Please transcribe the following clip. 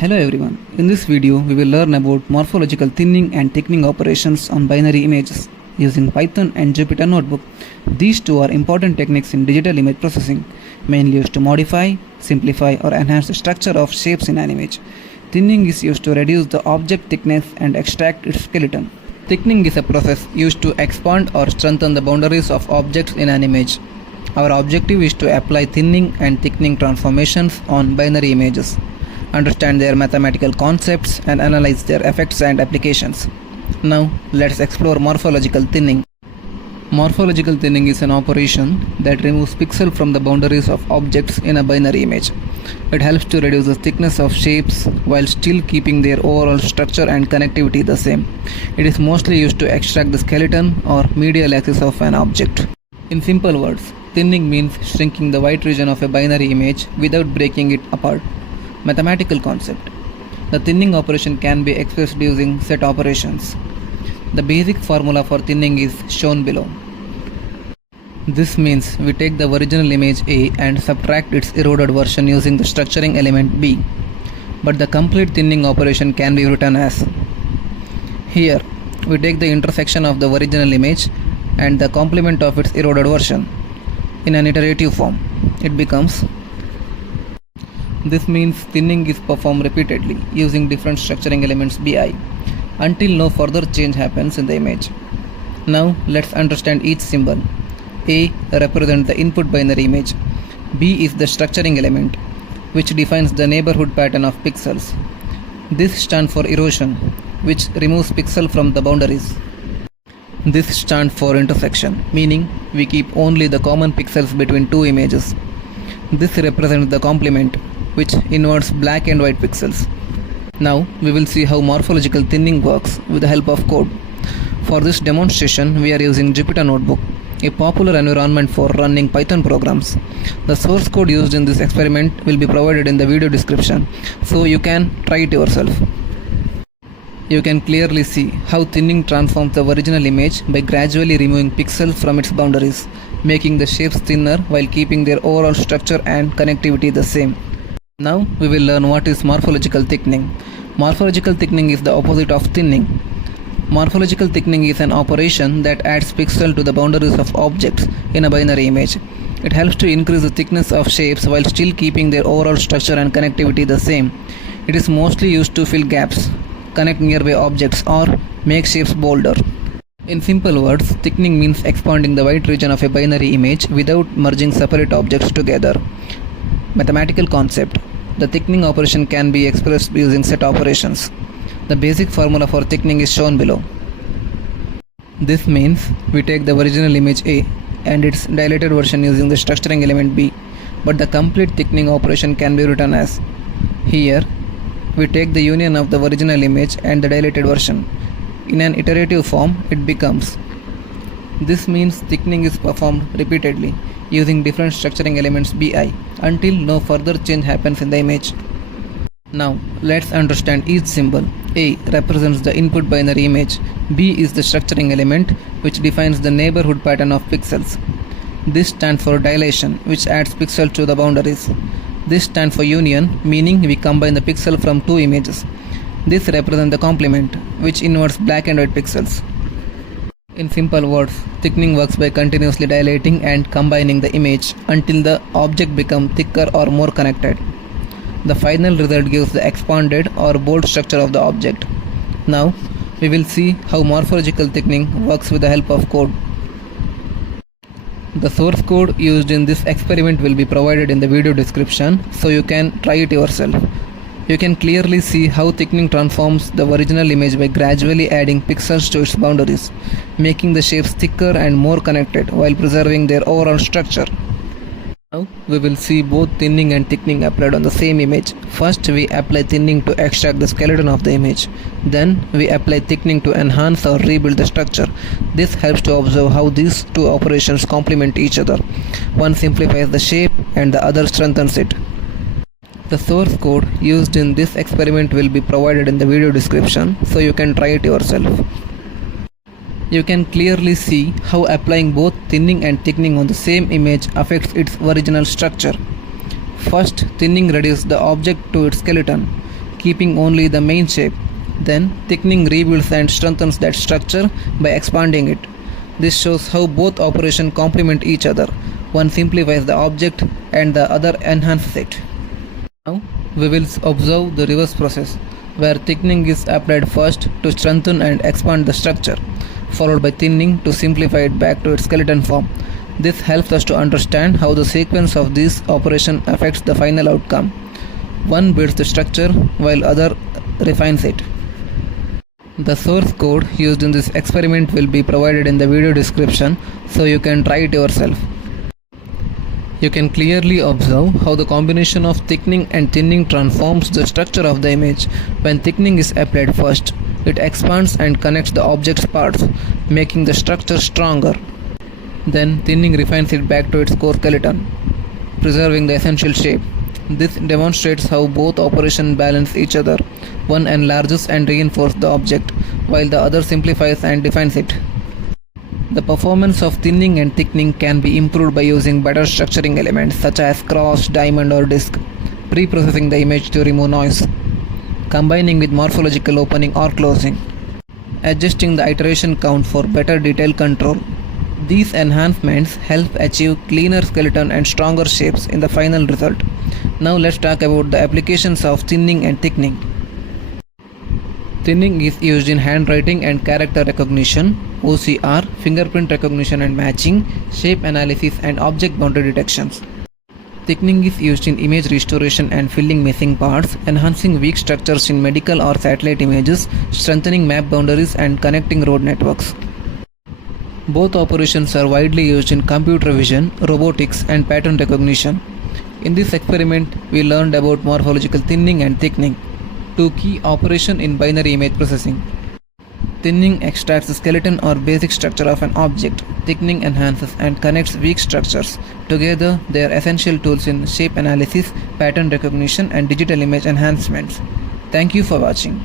Hello everyone, in this video we will learn about morphological thinning and thickening operations on binary images using Python and Jupyter Notebook. These two are important techniques in digital image processing, mainly used to modify, simplify or enhance the structure of shapes in an image. Thinning is used to reduce the object thickness and extract its skeleton. Thickening is a process used to expand or strengthen the boundaries of objects in an image. Our objective is to apply thinning and thickening transformations on binary images, understand their mathematical concepts and analyze their effects and applications. Now let's explore morphological thinning. Morphological thinning is an operation that removes pixels from the boundaries of objects in a binary image. It helps to reduce the thickness of shapes while still keeping their overall structure and connectivity the same. It is mostly used to extract the skeleton or medial axis of an object. In simple words, thinning means shrinking the white region of a binary image without breaking it apart. Mathematical concept. The thinning operation can be expressed using set operations. The basic formula for thinning is shown below. This means we take the original image A and subtract its eroded version using the structuring element B. But the complete thinning operation can be written as: here we take the intersection of the original image and the complement of its eroded version. In an iterative form, it becomes. This means thinning is performed repeatedly using different structuring elements Bi until no further change happens in the image. Now let's understand each symbol. A represents the input binary image. B is the structuring element, which defines the neighborhood pattern of pixels. This stands for erosion, which removes pixels from the boundaries. This stands for intersection, meaning we keep only the common pixels between two images. This represents the complement, which inverts black and white pixels. Now we will see how morphological thinning works with the help of code. For this demonstration, we are using Jupyter Notebook, a popular environment for running Python programs. The source code used in this experiment will be provided in the video description, so you can try it yourself. You can clearly see how thinning transforms the original image by gradually removing pixels from its boundaries, making the shapes thinner while keeping their overall structure and connectivity the same. Now we will learn what is morphological thickening. Morphological thickening is the opposite of thinning. Morphological thickening is an operation that adds pixels to the boundaries of objects in a binary image. It helps to increase the thickness of shapes while still keeping their overall structure and connectivity the same. It is mostly used to fill gaps, connect nearby objects, or make shapes bolder. In simple words, thickening means expanding the white region of a binary image without merging separate objects together. Mathematical concept. The thickening operation can be expressed using set operations. The basic formula for thickening is shown below. This means we take the original image A and its dilated version using the structuring element B, but the complete thickening operation can be written as: here we take the union of the original image and the dilated version. In an iterative form, it becomes. This means thickening is performed repeatedly using different structuring elements Bi until no further change happens in the image. Now let's understand each symbol. A represents the input binary image. B is the structuring element, which defines the neighborhood pattern of pixels. This stands for dilation, which adds pixels to the boundaries. This stands for union, meaning we combine the pixel from two images. This represents the complement, which inverts black and white pixels. In simple words, thickening works by continuously dilating and combining the image until the object becomes thicker or more connected. The final result gives the expanded or bold structure of the object. Now, we will see how morphological thickening works with the help of code. The source code used in this experiment will be provided in the video description, so you can try it yourself. You can clearly see how thickening transforms the original image by gradually adding pixels to its boundaries, making the shapes thicker and more connected while preserving their overall structure. Now we will see both thinning and thickening applied on the same image. First we apply thinning to extract the skeleton of the image. Then we apply thickening to enhance or rebuild the structure. This helps to observe how these two operations complement each other. One simplifies the shape and the other strengthens it. The source code used in this experiment will be provided in the video description, so you can try it yourself. You can clearly see how applying both thinning and thickening on the same image affects its original structure. First, thinning reduces the object to its skeleton. keeping only the main shape. Then, thickening rebuilds and strengthens that structure by expanding it. This shows how both operations complement each other. One simplifies the object and the other enhances it. Now, we will observe the reverse process, where thickening is applied first to strengthen and expand the structure, followed by thinning to simplify it back to its skeleton form. This helps us to understand how the sequence of these operations affects the final outcome. One builds the structure while other refines it. The source code used in this experiment will be provided in the video description, so you can try it yourself. You can clearly observe how the combination of thickening and thinning transforms the structure of the image. When thickening is applied first, it expands and connects the object's parts, making the structure stronger. Then thinning refines it back to its core skeleton, preserving the essential shape. This demonstrates how both operations balance each other. One enlarges and reinforces the object, while the other simplifies and defines it. The performance of thinning and thickening can be improved by using better structuring elements such as cross, diamond or disc, pre-processing the image to remove noise, combining with morphological opening or closing, adjusting the iteration count for better detail control. These enhancements help achieve cleaner skeleton and stronger shapes in the final result. Now let's talk about the applications of thinning and thickening. Thinning is used in handwriting and character recognition, OCR, fingerprint recognition and matching, shape analysis and object boundary detections. Thickening is used in image restoration and filling missing parts, enhancing weak structures in medical or satellite images, strengthening map boundaries and connecting road networks. Both operations are widely used in computer vision, robotics and pattern recognition. In this experiment, we learned about morphological thinning and thickening, two key operations in binary image processing. Thinning extracts the skeleton or basic structure of an object. Thickening enhances and connects weak structures. Together, they are essential tools in shape analysis, pattern recognition and digital image enhancements. Thank you for watching.